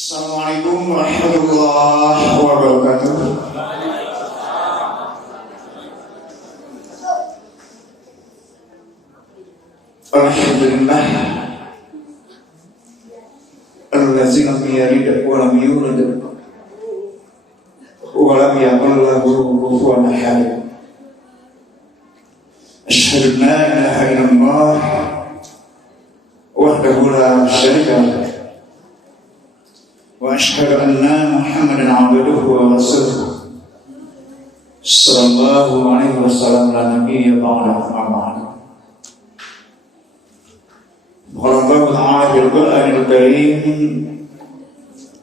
Assalamualaikum warahmatullahi wabarakatuh. Alhamdulillah allazi lam yalid wa lam yulad wa lam yakul lahu kufuwan ahad. Asyhadu an la ilaha illallah wahdahu la syarika lahu wa asyhadu anna Muhammadan abduhu wa rasuluh sallallahu alaihi wasallam la nabiyya ba'dahu amma ba'du. Qala Allah ta'ala fil Qur'anil Karim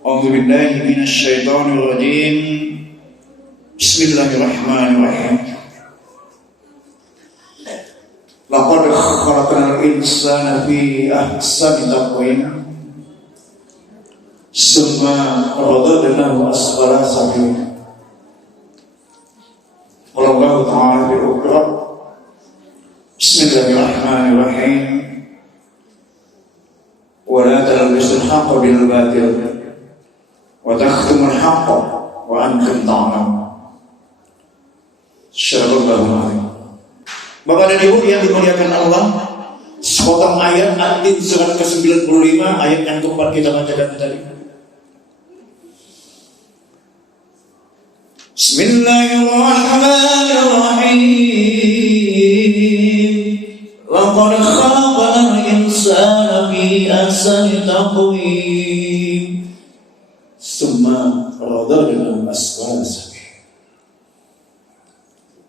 a'udzu billahi minasy syaithanir rajim. Bismillahirrahmanirrahim. Laqad khalaqnal insana fi ahsani taqwim summa radadnahu asfala safilin. Qala Allah ta'ala fil Ukhra. Bismillahirrahmanirrahim. Wa la talbisul haqqa bil batil wa takhtumul haqqa wa antum ta'lamun. Syarallahu alaihi. Bapak dan Ibu yang dimuliakan Allah, sepotong ayat An-Tin surat ke-95 ayat yang keempat kita bacakan tadi. Bismillahirrahmanirrahim. Laqad khalaqnal insana fi ahsani taqwim summa radadnahu asfala safilin.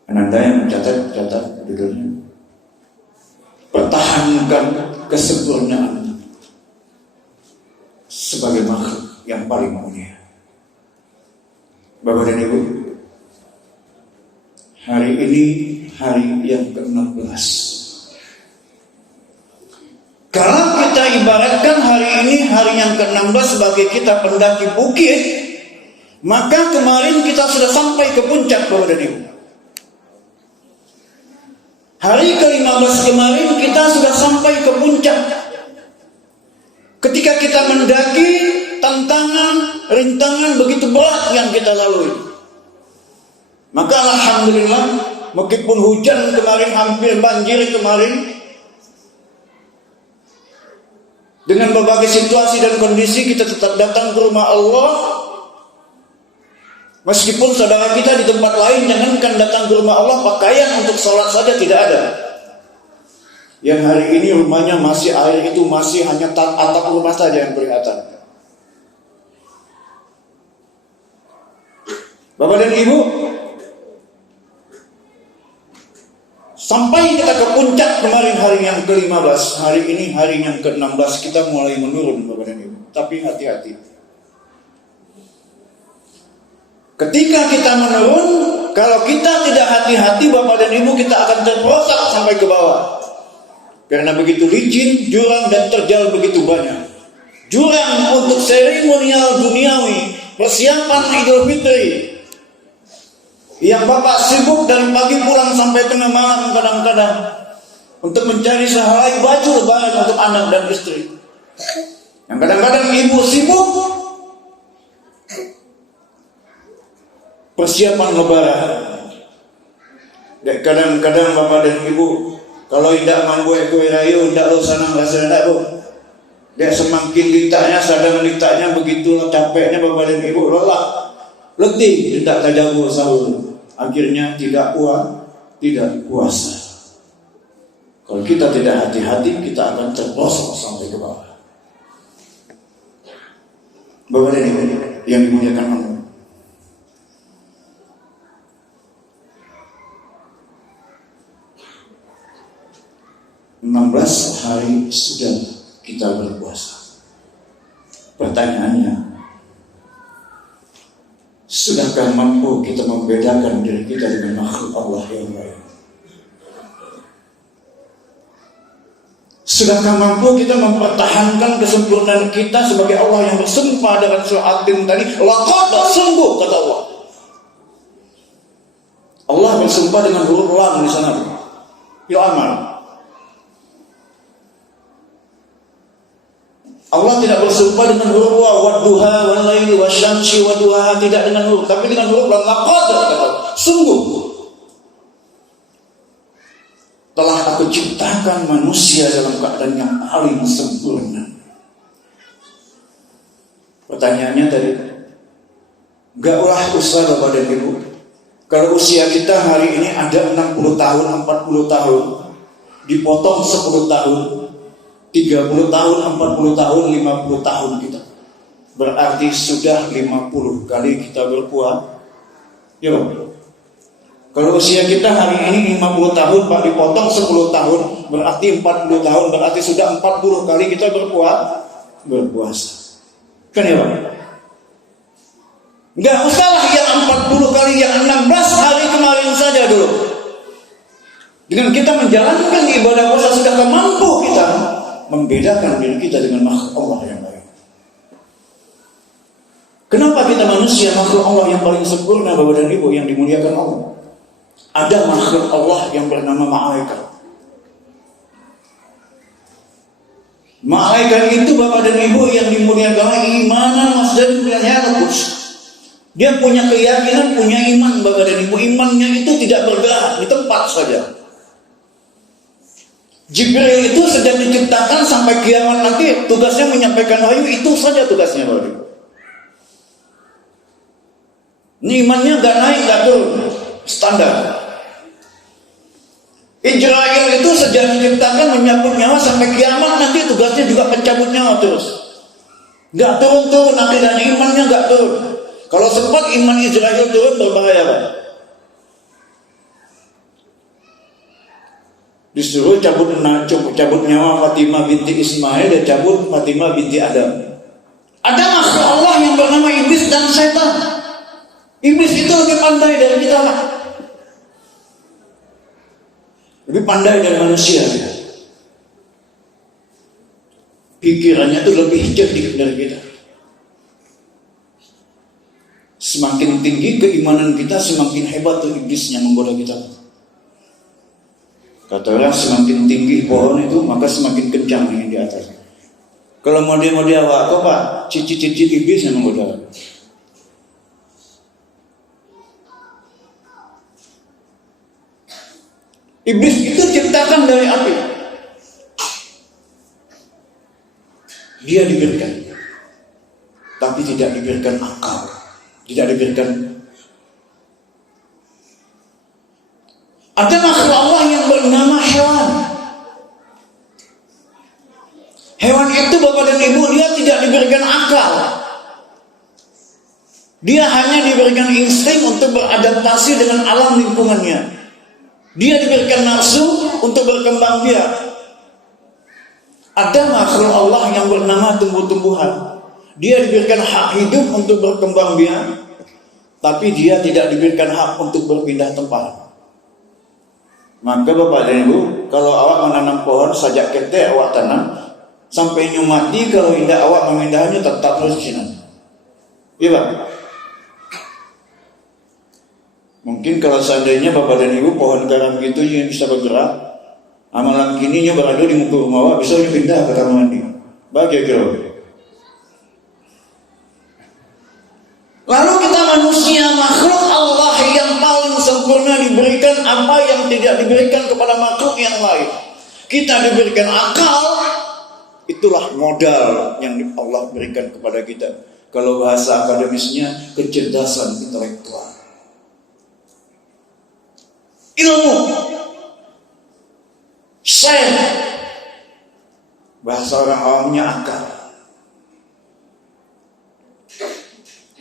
Anda yang mencatat judulnya, pertahankan kesempurnaan sebagai makhluk yang paling mulia. Bapak dan Ibu, hari ini hari yang ke-16. Kalau kita ibaratkan hari ini hari yang ke-16 sebagai kita pendaki bukit, maka kemarin kita sudah sampai ke puncak, Bapak dan Ibu. Hari ke-15 kemarin kita sudah sampai ke puncak. Ketika kita mendaki, tantangan, rintangan begitu berat yang kita lalui. Maka alhamdulillah, meskipun hujan kemarin, hampir banjir kemarin, dengan berbagai situasi dan kondisi kita tetap datang ke rumah Allah. Meskipun saudara kita di tempat lain jangankan datang ke rumah Allah, pakaian untuk sholat saja tidak ada. Yang hari ini rumahnya masih air itu masih hanya atap rumah saja yang kelihatan. Bapak dan Ibu, sampai kita ke puncak kemarin hari yang ke-15, hari ini hari yang ke-16 kita mulai menurun, Bapak dan Ibu. Tapi hati-hati. Ketika kita menurun, kalau kita tidak hati-hati, Bapak dan Ibu, kita akan terperosok sampai ke bawah. Karena begitu licin, jurang dan terjal begitu banyak. Jurang untuk seremonial duniawi, persiapan Idul Fitri, yang Bapak sibuk dari pagi pulang sampai tengah malam kadang-kadang untuk mencari sehelai baju lebaran untuk anak dan istri. Yang kadang-kadang ibu sibuk persiapan lebaran. Dan kadang-kadang Bapak dan Ibu, kalau tidak membuat kue rayu, tidak lo senang rasa tidak, Bu. Dia semakin litaknya, sadang litaknya begitu capeknya Bapak dan Ibu, lelah, letih, tidak tajabu sahur. Akhirnya tidak puasa. Kalau kita tidak hati-hati, kita akan terperosok sampai ke bawah. Bapak dan Ibu yang dimuliakan Allah, 16 hari sudah kita berpuasa. Pertanyaannya, sudahkah mampu kita membedakan diri kita dengan makhluk Allah yang lain? Sudahkah mampu kita mempertahankan kesempurnaan kita sebagai Allah yang bersumpah dengan surah At-Tin tadi, laqad, sungguh kata Allah. Allah bersumpah dengan huruf lam di sana. Ya amal. Allah tidak bersumpah dengan huruf wa, wadduha, wal laili, wasyamsi, waduha, tidak dengan huruf, tapi dengan huruf lam. Laqad, sungguh telah aku ciptakan manusia dalam keadaan yang paling sempurna. Pertanyaannya tadi, gak ulah usah Bapak dan Ibu, kalau usia kita hari ini ada 60 tahun, 40 tahun, dipotong 10 tahun, 30 tahun, 40 tahun, 50 tahun kita, berarti sudah 50 kali kita berpuasa. Ya Pak? Kalau usia kita hari ini 50 tahun, Pak, dipotong 10 tahun, berarti 40 tahun, berarti sudah 40 kali kita berpuasa. Kan ya Pak? Enggak usahlah yang 40 kali, yang 16 hari kemarin saja dulu. Dengan kita menjalankan ibadah puasa sudah mampu kita membedakan diri kita dengan makhluk Allah yang lain. Kenapa kita manusia makhluk Allah yang paling sempurna, Bapak dan Ibu yang dimuliakan Allah? Ada makhluk Allah yang bernama malaikat. Malaikat itu Bapak dan Ibu yang dimuliakan, imanan masdar mulianya lupus. Dia punya keyakinan, punya iman Bapak dan Ibu. Imannya itu tidak bergerak di tempat saja. Jibril itu sejak diciptakan sampai kiamat nanti tugasnya menyampaikan wahyu, itu saja tugasnya Bapak dan Ibu. Ini imannya gak naik, gak turun, standar. Israel itu sejak diciptakan menyambut nyawa sampai kiamat nanti tugasnya juga mencabut nyawa terus. Gak turun-turun nanti, dan imannya gak turun. Kalau sempat iman Israel turun berbahaya Pak. Disuruh cabut nyawa Fatimah binti Ismail dan cabut Fatimah binti Adam. Ada makhluk Allah yang bernama iblis dan setan. Iblis itu lebih pandai dari kita Pak. Lebih pandai dari manusia. Pikirannya itu lebih cerdik dari kita. Semakin tinggi keimanan kita, semakin hebat tuh iblis yang menggoda kita. Kata orang, semakin tinggi pohon itu, maka semakin kencang yang di atasnya. Kalau mau dia awak, kok Pak, cicit-cicit iblis yang menggoda. Iblis itu ciptakan dari api. Dia diberikan, tapi tidak diberikan akal, tidak diberikan. Ada makhluk Allah yang bernama hewan. Hewan itu Bapak dan Ibu, dia tidak diberikan akal. Dia hanya diberikan insting untuk beradaptasi dengan alam lingkungannya. Dia diberikan nafsu untuk berkembang biak. Ada makhluk Allah yang bernama tumbuh-tumbuhan. Dia diberikan hak hidup untuk berkembang biak, tapi dia tidak diberikan hak untuk berpindah tempat. Maka Bapak dan Ibu, kalau awak menanam pohon, sajak ketek awak tanam, sampai nyu mati, kalau tidak awak memindahnya tetap terus di sana. Iya Pak? Mungkin kalau seandainya Bapak dan Ibu pohon garam gitu yang bisa bergerak, amalan kininya berada di muka rumah awak, bisa pindah ke kamar mandi. Bahagia kira. Lalu kita manusia makhluk Allah yang paling sempurna diberikan apa yang tidak diberikan kepada makhluk yang lain. Kita diberikan akal, itulah modal yang Allah berikan kepada kita. Kalau bahasa akademisnya, kecerdasan intelektual. Ilmu, sains, bahasa orang awamnya akal.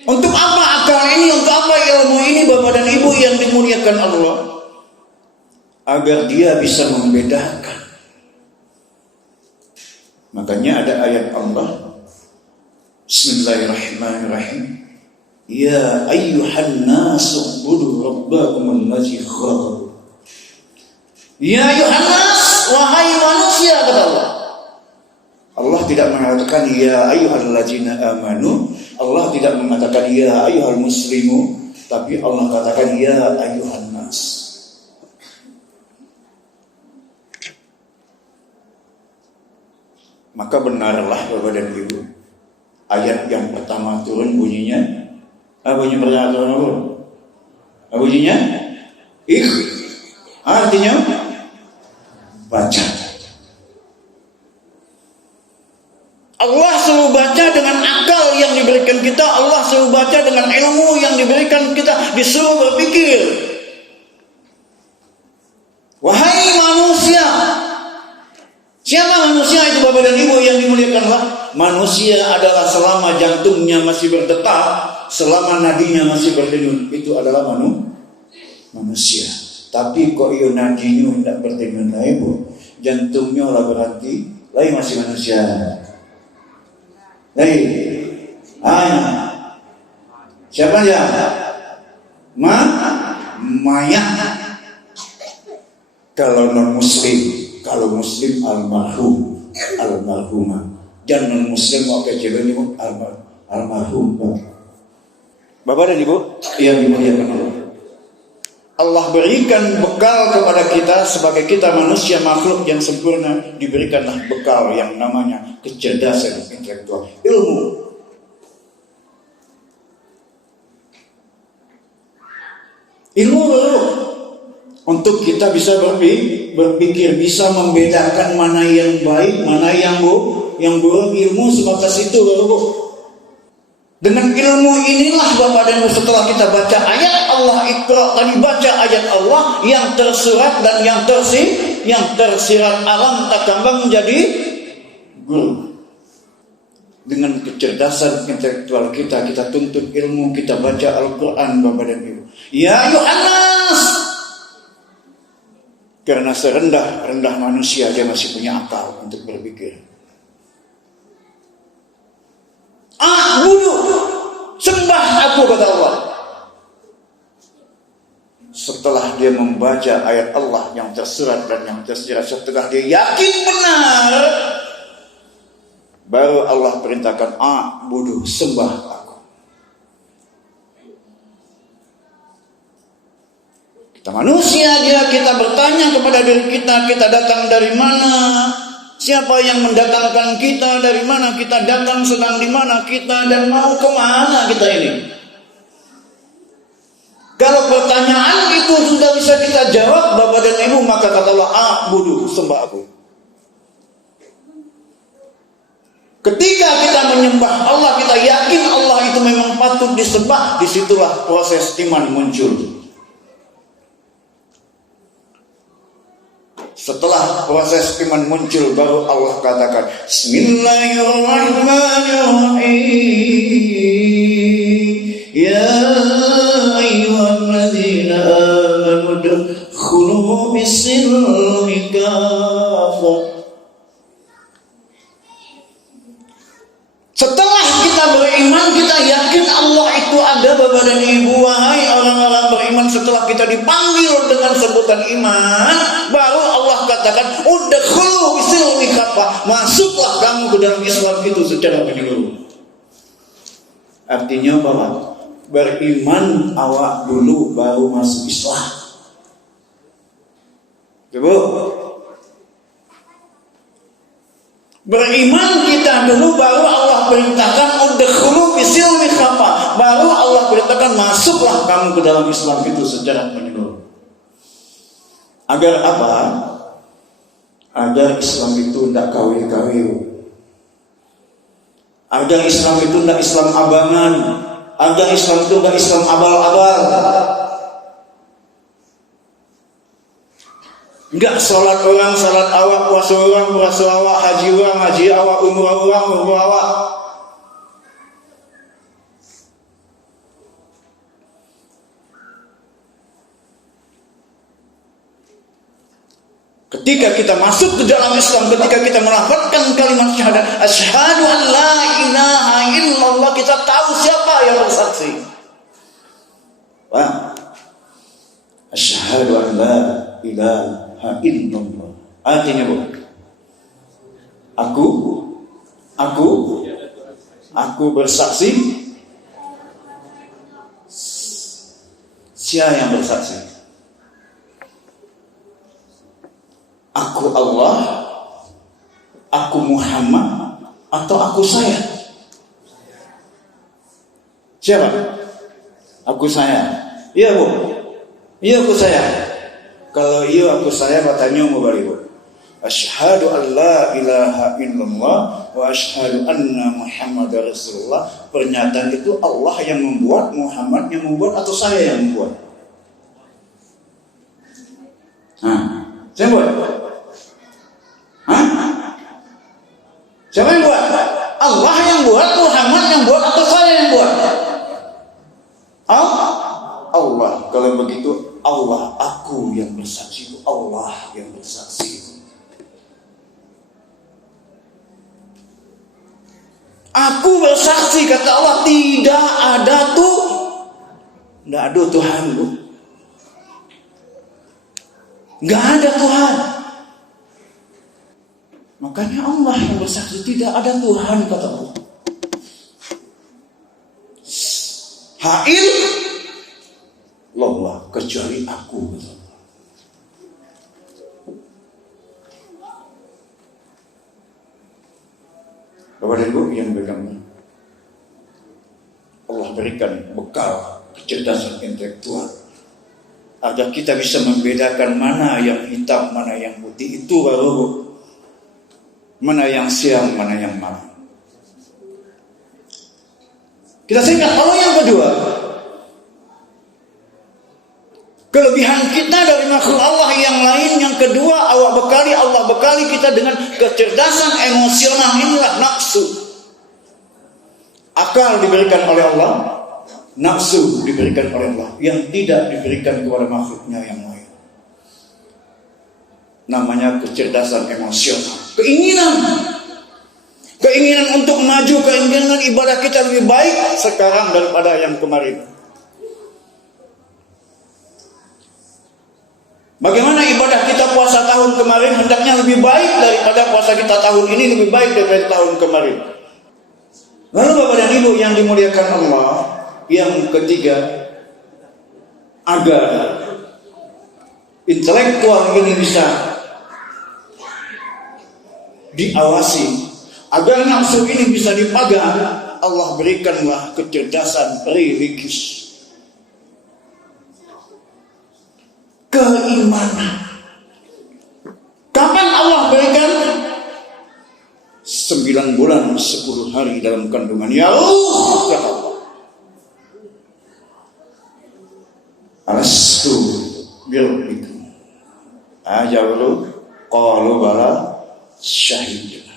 Untuk apa akal ini? Untuk apa ilmu ini Bapak dan Ibu yang dimuliakan Allah? Agar dia bisa membedakan. Makanya ada ayat Allah, Bismillahirrahmanirrahim. Ya ayyuhan nasu ubudu rabbakumul ladzi khalaqakum. Ya ayyuhan nas, wahai manusia, kata Allah. Allah tidak mengatakan ya ayyuhalladzina amanu. Allah tidak mengatakan ya ayyuhal muslimu, tapi Allah katakan ya ayyuhan nas. Maka benarlah Bapak dan Ibu, ayat yang pertama turun bunyinya, bunyi pertama turun apa? Bunyinya artinya baca. Allah suruh baca dengan akal yang diberikan kita, Allah suruh baca dengan ilmu yang diberikan kita, disuruh berpikir. Wahai manusia, siapa manusia itu Bapak dan Ibu yang dimuliakan Allah? Manusia adalah selama jantungnya masih berdetak, selama nadinya masih berdenyut, itu adalah manusia. Tapi kok iyo nadinya tidak berdenyut lah Ibu, jantungnya lah berhenti, lain masih manusia. Siapa ya? Mayat. Kalau non muslim, kalau muslim almarhum, almarhumah. Dan non muslim mau kecilnya almarhum. Bapak dan Ibu yang dimuliakan Allah. Allah berikan bekal kepada kita sebagai kita manusia makhluk yang sempurna, diberikanlah bekal yang namanya kecerdasan intelektual, ilmu. Ilmu untuk kita bisa berpikir, bisa membedakan mana yang baik, mana yang buruk. Ilmu sebatas itu baru. Dengan ilmu inilah Bapak dan Ibu, setelah kita baca ayat Allah Iqra tadi, baca ayat Allah yang tersurat dan yang tersirat alam takambang menjadi guru. Dengan kecerdasan intelektual kita tuntut ilmu, kita baca Al-Quran Bapak dan Ibu. Ya Yohanes, karena serendah-rendah manusia dia masih punya akal untuk berpikir. A'budu, sembah aku, kata Allah. Setelah dia membaca ayat Allah yang tersurat dan yang tersirat, setelah dia yakin benar, baru Allah perintahkan a'budu, sembah aku. Kita manusia aja, kita bertanya kepada diri kita datang dari mana? Siapa yang mendatangkan kita? Dari mana kita datang? Sedang di mana kita? Dan mau kemana kita ini? Kalau pertanyaan itu sudah bisa kita jawab Bapak dan Ibu, maka kata Allah, a'budu, sembah aku. Ketika kita menyembah Allah, kita yakin Allah itu memang patut disembah, disitulah proses iman muncul. Setelah proses iman muncul, baru Allah katakan Bismillahirrahmanirrahim. Ya ayyuhalladzina amanu udkhulu bis-silmi kafah. Setelah kita beriman, kita yakin Allah itu ada Bapak dan Ibu. Wahai orang-orang beriman, setelah kita dipanggil dengan sebutan iman, baru Allah katakan udkhulu bis-silmi kafah, masuklah kamu ke dalam Islam itu secara menyeluruh. Artinya Bapak, beriman awak dulu baru masuk Islam. Coba. Beriman kita dulu, baru Allah perintahkan udkhulu bis-silmi kafah, baru Allah perintahkan masuklah kamu ke dalam Islam itu secara menyeluruh. Agar apa? Agar Islam itu tidak kawin-kawin, agar Islam itu tidak Islam abangan, agar Islam itu tidak Islam abal-abal. Enggak salat orang, salat awak, puasa orang, puasa awak, haji orang, haji awak, umrah orang, umrah awak. Ketika kita masuk ke dalam Islam, ketika kita melafazkan kalimat syahadat, asyhadu an la ilaha illallah, kita tahu siapa yang bersaksi. Wah. Asyhadu an la ilaha illallah. Artinya apa? Aku bersaksi. Siapa yang bersaksi? Aku Allah Aku Muhammad atau aku saya? Siapa? Aku saya. Iya, Bu. Iya, aku saya. Kalau iya aku saya katanya mau balik, Bu. Asyhadu an la ilaha illallah wa asyhadu anna Muhammadar Rasulullah. Pernyataan itu Allah yang membuat, Muhammad yang membuat, atau saya yang membuat? Saya buat? Siapa yang buat? Allah yang buat, Muhammad yang buat, atau saya yang buat? Allah. Kalau begitu Allah, aku yang bersaksi, Allah yang bersaksi. Aku bersaksi, kata Allah, tidak ada Tuhan, Bu. Nggak ada Tuhan. Makanya Allah yang bersaksi, tidak ada Tuhan, kata Allah. Hail Allah, kecuali aku, kata Allah. Bapak dan Ibu yang beragama, Allah berikan bekal kecerdasan intelektual agar kita bisa membedakan mana yang hitam, mana yang putih. Itu baru mana yang siang, mana yang malam. Kita singkat. Lalu yang kedua, kelebihan kita dari makhluk Allah yang lain. Yang kedua, Allah bekali kita dengan kecerdasan emosional. Inilah nafsu. Akal diberikan oleh Allah, nafsu diberikan oleh Allah, yang tidak diberikan kepada makhluknya yang lain. Namanya kecerdasan emosional. Keinginan untuk maju, keinginan ibadah kita lebih baik sekarang daripada yang kemarin. Bagaimana ibadah kita puasa tahun kemarin hendaknya lebih baik daripada puasa kita tahun ini, lebih baik daripada tahun kemarin. Lalu Bapak dan Ibu yang dimuliakan Allah, yang ketiga, agar intelektual ini bisa diawasi, agar nafsu ini bisa dipagar, Allah berikanlah kecerdasan religius, keimanan. Kapan Allah berikan? 9 bulan 10 hari dalam kandungan. Ya Allah, kata Allah, alastu birabbikum ajalu qalu bala syahidna.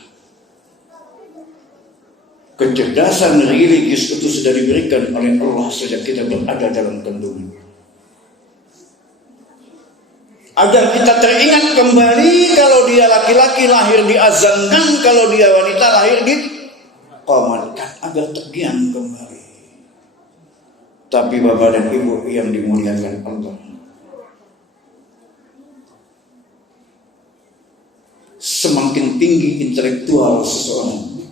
Kecerdasan religius itu sudah diberikan oleh Allah sejak kita berada dalam kandungan, agar kita teringat kembali kalau dia laki-laki lahir diazankan, kalau dia wanita lahir diqamatkan, agar terngiang kembali. Tapi Bapak dan Ibu yang dimuliakan Allah, semakin tinggi intelektual seseorang,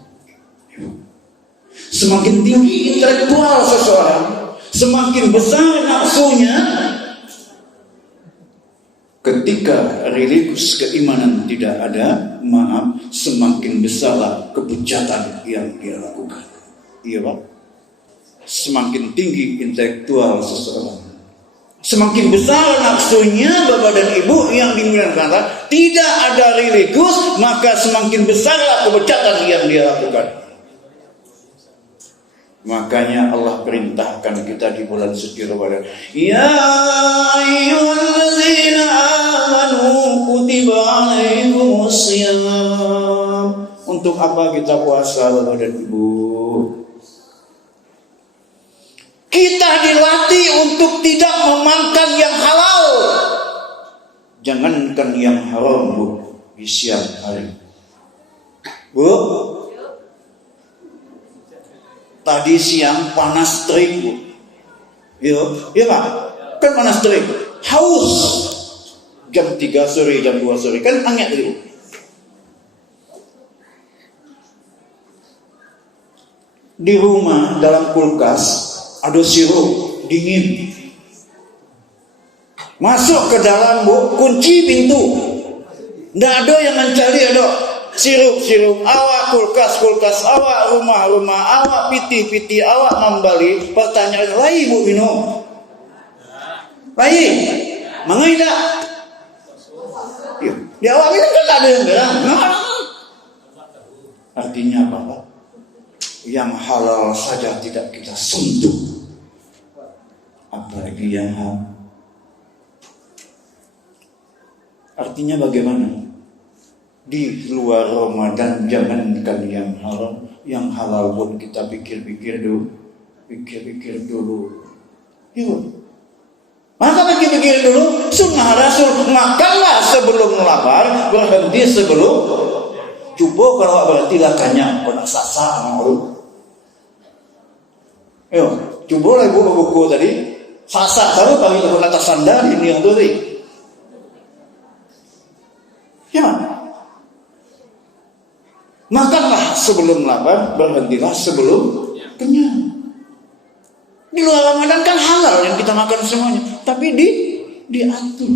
semakin besar nafsunya. Ketika religius keimanan tidak ada, semakin besarlah kebejatan yang dia lakukan. Iya Pak? Semakin tinggi intelektual seseorang, semakin besar nafsunya. Bapak dan Ibu yang dimuliakan Allah, tidak ada religius, maka semakin besarlah kebejatan yang dia lakukan. Makanya Allah perintahkan kita di bulan suci Ramadan, ya ayyuhallazina amanu kutiba alaikumusiyam. Untuk apa kita puasa, Bapak dan Ibu? Kita dilatih untuk tidak memakan yang halal, jangankan yang haram, Bu, di siang hari. Bu, tadi siang panas terik, Bu. Iya Pak, kan panas terik, haus. Jam 3 sore, jam 2 sore, kan hangat tadi, Bu. Di rumah dalam kulkas ada sirup dingin. Masuk ke dalam, Bu, kunci pintu. Nggak ada yang mencari, ada sirup awak, kulkas awak, rumah awak, piti awak membali. Pertanyaan lain bu minum. Lain, mangai tak? Di awak minum kan ada yang bilang. Artinya apa Pak? Yang halal saja tidak kita sentuh, apalagi yang haram. Artinya bagaimana? Di luar Ramadan jangankan yang haram, yang halal pun kita pikir-pikir dulu. Yuk. Maka pikir-pikir dulu. Sunnah Rasul, makanlah sebelum lapar, berhenti sebelum. Coba kalau berarti lakannya kau nak sasa mau. Yo, coba lah ibu buku tadi. Sasa tahu pagi tu atas sandal ini yang tu tadi. Ya. Makanlah sebelum lapar, berhentilah sebelum kenyang. Di luar Ramadan kan halal yang kita makan semuanya, tapi diatur.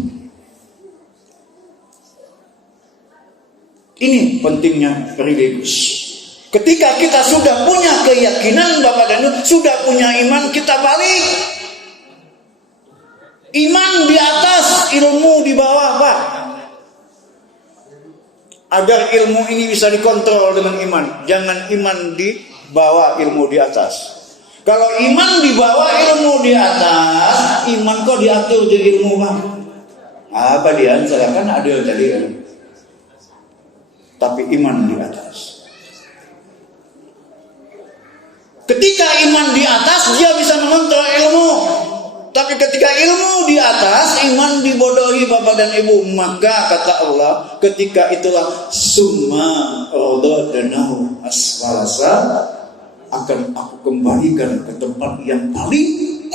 Ini pentingnya religius. Ketika kita sudah punya keyakinan Bapak dan Ibu, sudah punya iman, kita balik. Iman di atas, ilmu di bawah Pak. Agar ilmu ini bisa dikontrol dengan iman. Jangan iman di bawah, ilmu di atas. Kalau iman di bawah, ilmu di atas, iman kok diatur di ilmu Pak. Apa dia? Saya kan ada tadi. Tapi iman di atas. Ketika iman di atas, dia bisa mengontrol ilmu. Tapi ketika ilmu di atas, iman dibodohi Bapak dan Ibu. Maka kata Allah, ketika itulah summa radadnahu asfalasa, akan aku kembalikan ke tempat yang paling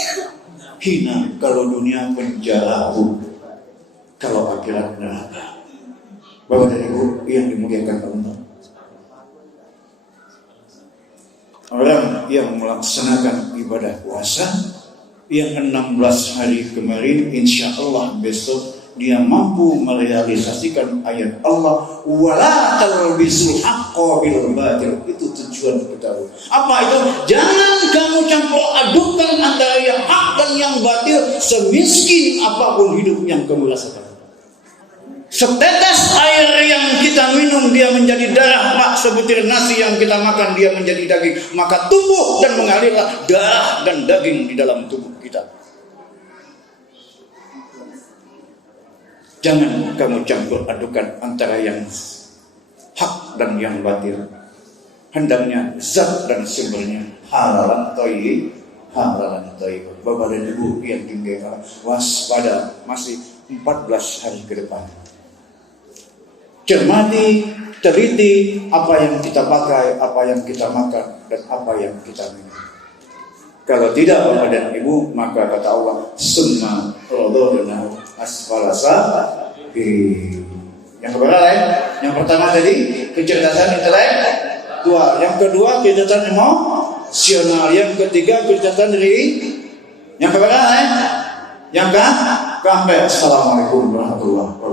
hina. Kalau dunia penjarahu, kalau akhirat neraka. Bapak dan Ibu yang dimuliakan Allah, orang yang melaksanakan ibadah puasa yang 16 hari kemarin, insya Allah besok dia mampu merealisasikan ayat Allah, wala talbisul haqqa bil batil. Itu tujuan kita. Apa itu? Jangan kamu campur adukan antara yang hak dan yang batil, semiskin apapun hidup yang kamu rasakan. Setetes air yang kita minum dia menjadi darah Pak. Sebutir nasi yang kita makan dia menjadi daging. Maka tumbuh dan mengalirlah darah dan daging di dalam tubuh kita. Jangan kamu campur adukan antara yang hak dan yang batil. Hendaknya zat dan sumbernya halalan thayyib, halalan thayyib. Bapak dan Ibu yang dimuliakan, waspada, masih 14 hari ke depan. Cermati, teliti apa yang kita pakai, apa yang kita makan, dan apa yang kita minum. Kalau tidak Bapak dan Ibu, maka kata Allah, summa radadnahu asfalasa. Yang keberapa lain? Yang pertama tadi kecerdasan intelektual, yang kedua kecerdasan emosional, yang ketiga kecerdasan diri, yang keberapa lain? Yang keempat. Assalamualaikum warahmatullahi wabarakatuh.